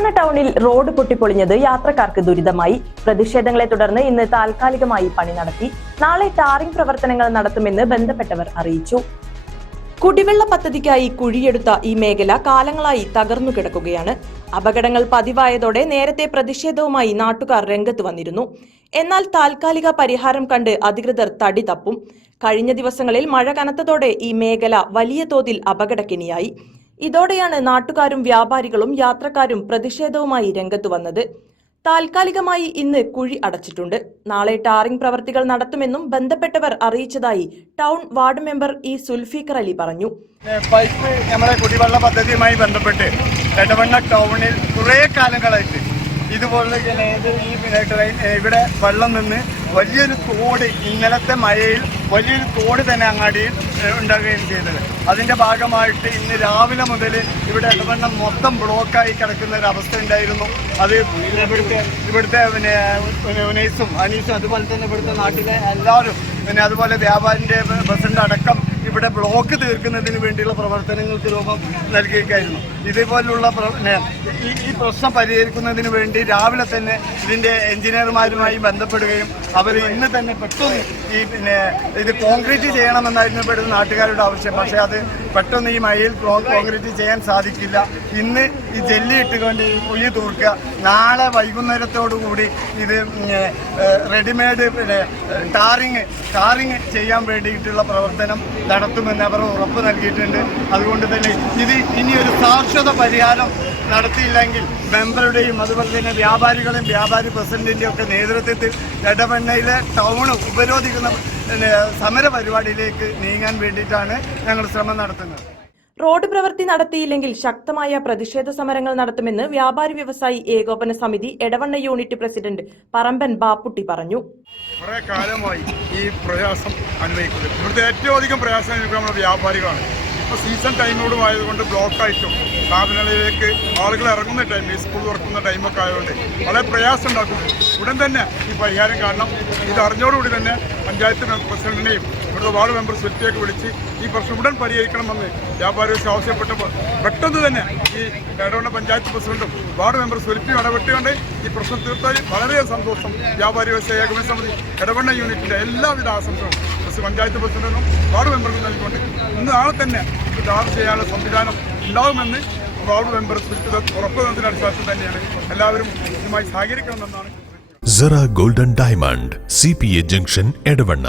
Edavanna ടൗണിൽ road പൊട്ടിപ്പൊളിഞ്ഞത് യാത്രക്കാർക്ക് ദുരിതമായി. പ്രതിഷേധങ്ങളെ തുടർന്ന് ഇന്ന് താൽക്കാലികമായി പണി നടത്തി. നാളെ ടാറിംഗ് പ്രവർത്തനങ്ങൾ നടത്തുമെന്ന് ബന്ധപ്പെട്ടവർ അറിയിച്ചു. കുടിവെള്ള പദ്ധതിക്കായി കുഴിയെടുത്ത ഈ മേഖല കാലങ്ങളായി തകർന്നു കിടക്കുകയാണ്. അപകടങ്ങൾ പതിവായതോടെ നേരത്തെ പ്രതിഷേധവുമായി നാട്ടുകാർ രംഗത്ത് വന്നിരുന്നു. എന്നാൽ താൽക്കാലിക പരിഹാരം കണ്ട് അധികൃതർ തടി തപ്പും. കഴിഞ്ഞ ദിവസങ്ങളിൽ മഴ കനത്തതോടെ ഈ മേഖല വലിയ തോതിൽ അപകടക്കെണിയായി. ഇതോടെയാണ് നാട്ടുകാരും വ്യാപാരികളും യാത്രക്കാരും പ്രതിഷേധവുമായി രംഗത്തു വന്നത്. താൽക്കാലികമായി ഇന്ന് കുഴി അടച്ചിട്ടുണ്ട്. നാളെ ടാറിംഗ് പ്രവർത്തികൾ നടത്തുമെന്നും ബന്ധപ്പെട്ടവർ അറിയിച്ചതായി town ward member E Sulfikar Ali പറഞ്ഞു. പൈപ്പ് നമ്മുടെ കുടിവെള്ള പദ്ധതിയുമായി ബന്ധപ്പെട്ട് ഇടവണ്ണ ടൗണിൽ കുറേ കാലങ്ങളായിട്ട് ഇതുപോലെ ഈ ഇവിടെ വെള്ളം നിന്ന് വലിയൊരു തോട് ഇന്നലത്തെ മഴയിൽ വലിയൊരു തോട് തന്നെ അങ്ങാടിയിൽ ഉണ്ടാകുകയും ചെയ്തത്. അതിന്റെ ഭാഗമായിട്ട് ഇന്ന് രാവിലെ മുതൽ ഇവിടെ ഇടവണ്ണം മൊത്തം ബ്ലോക്കായി കിടക്കുന്ന ഒരു അവസ്ഥ ഉണ്ടായിരുന്നു. അത് ഇവിടുത്തെ ഇവിടുത്തെ പിന്നെ ഉനൈസും അനീസും അതുപോലെ തന്നെ ഇവിടുത്തെ നാട്ടിലെ എല്ലാവരും പിന്നെ അതുപോലെ വ്യാപാരിന്റെ ബസ്സിന്റെ അടക്കം ഇവിടെ ബ്ലോക്ക് തീർക്കുന്നതിന് വേണ്ടിയുള്ള പ്രവർത്തനങ്ങൾക്ക് രൂപം നൽകിയിരിക്കായിരുന്നു ഇതേപോലുള്ള ഈ പ്രശ്നം പരിഹരിക്കുന്നതിന് വേണ്ടി രാവിലെ തന്നെ ഇതിന്റെ എഞ്ചിനീയർമാരുമായി ബന്ധപ്പെടുകയും അവർ ഇന്ന് തന്നെ പെട്ടെന്ന് ഈ പിന്നെ ഇത് കോൺക്രീറ്റ് ചെയ്യണമെന്നായിരുന്നു ഇവിടെ നാട്ടുകാരുടെ ആവശ്യം. പക്ഷേ അത് പെട്ടെന്ന് ഈ മഴയിൽ കോൺക്രീറ്റ് ചെയ്യാൻ സാധിക്കില്ല. ഇന്ന് ഈ ജെല്ലി ഇട്ടുകൊണ്ട് കുഴി തൂർക്കുക. നാളെ വൈകുന്നേരത്തോടുകൂടി ഇത് റെഡിമെയ്ഡ് പിന്നെ ടാറിങ് ടാറിങ് ചെയ്യാൻ വേണ്ടിയിട്ടുള്ള പ്രവർത്തനം നടത്തുമെന്ന് അവർ ഉറപ്പ് നൽകിയിട്ടുണ്ട്. അതുകൊണ്ട് തന്നെ ഇത് ഇനി ഒരു ശാശ്വത പരിഹാരം നടത്തിയില്ലെങ്കിൽ മെമ്പറുടെയും അതുപോലെ തന്നെ വ്യാപാരികളുടെയും വ്യാപാരി പ്രസിഡന്റിന്റെയും ഒക്കെ നേതൃത്വത്തിൽ ഇടവെണ്ണയിലെ ടൗൺ ഉപരോധിക്കുന്ന സമര പരിപാടിയിലേക്ക് നീങ്ങാൻ വേണ്ടിയിട്ടാണ് ഞങ്ങൾ ശ്രമം നടത്തുന്നത്. റോഡ് പ്രവൃത്തി നടത്തിയില്ലെങ്കിൽ ശക്തമായ പ്രതിഷേധ സമരങ്ങൾ നടത്തുമെന്ന് വ്യാപാരി വ്യവസായി ഏകോപന സമിതി എടവണ്ണ യൂണിറ്റ് പ്രസിഡന്റ് പറമ്പൻ ബാപ്പുട്ടി പറഞ്ഞു. കുറേ കാലമായി ഈ പ്രയാസം അനുഭവിക്കുന്നത് ഇവിടുത്തെ ഏറ്റവും അധികം പ്രയാസം അനുഭവിക്കുന്നത് നമ്മുടെ വ്യാപാരികളാണ്. ഇപ്പോൾ സീസൺ ടൈമോടും ആയതുകൊണ്ട് ബ്ലോക്കായിട്ടും സ്ഥാപനങ്ങളിലേക്ക് ആളുകൾ ഇറങ്ങുന്ന ടൈം സ്കൂൾ തുറക്കുന്ന ടൈമൊക്കെ ആയതുകൊണ്ട് വളരെ പ്രയാസം ഉണ്ടാക്കുന്നു. ഉടൻ തന്നെ ഈ പരിഹാരം കാരണം ഇത് അറിഞ്ഞോടുകൂടി തന്നെ പഞ്ചായത്ത് പ്രസിഡന്റിനെയും ഇവിടുത്തെ വാർഡ് മെമ്പർ സ്വിറ്റിയൊക്കെ വിളിച്ച് ഈ പ്രശ്നം ഉടൻ പരിഹരിക്കണമെന്ന് വ്യാപാരി ആവശ്യപ്പെട്ടപ്പോൾ പെട്ടെന്ന് തന്നെ ഈ ഇടവണ്ണ പഞ്ചായത്ത് പ്രസിഡന്റും വാർഡ് മെമ്പർ സ്വലിപ്പിയും ഇടപെട്ടുകൊണ്ട് ഈ പ്രശ്നം തീർത്താൽ വളരെ സന്തോഷം. വ്യാപാരി വ്യവസായ ഏകോപന സമിതി ഇടവണ്ണ യൂണിറ്റിന്റെ എല്ലാവിധ ആശംസകളും പഞ്ചായത്ത് പ്രസിഡന്റിനും വാർഡ് മെമ്പർക്കും നൽകിക്കൊണ്ട് ഇന്ന് നാളെ തന്നെ ടാർ ചെയ്യാനുള്ള സംവിധാനം ഉണ്ടാകുമെന്ന് വാർഡ് മെമ്പർ ഉറപ്പ് തന്നതിന്റെ അടിസ്ഥാനത്തിൽ തന്നെയാണ് എല്ലാവരും ഇതുമായി സഹകരിക്കണമെന്നാണ് Sera golden diamond C P A junction Edavanna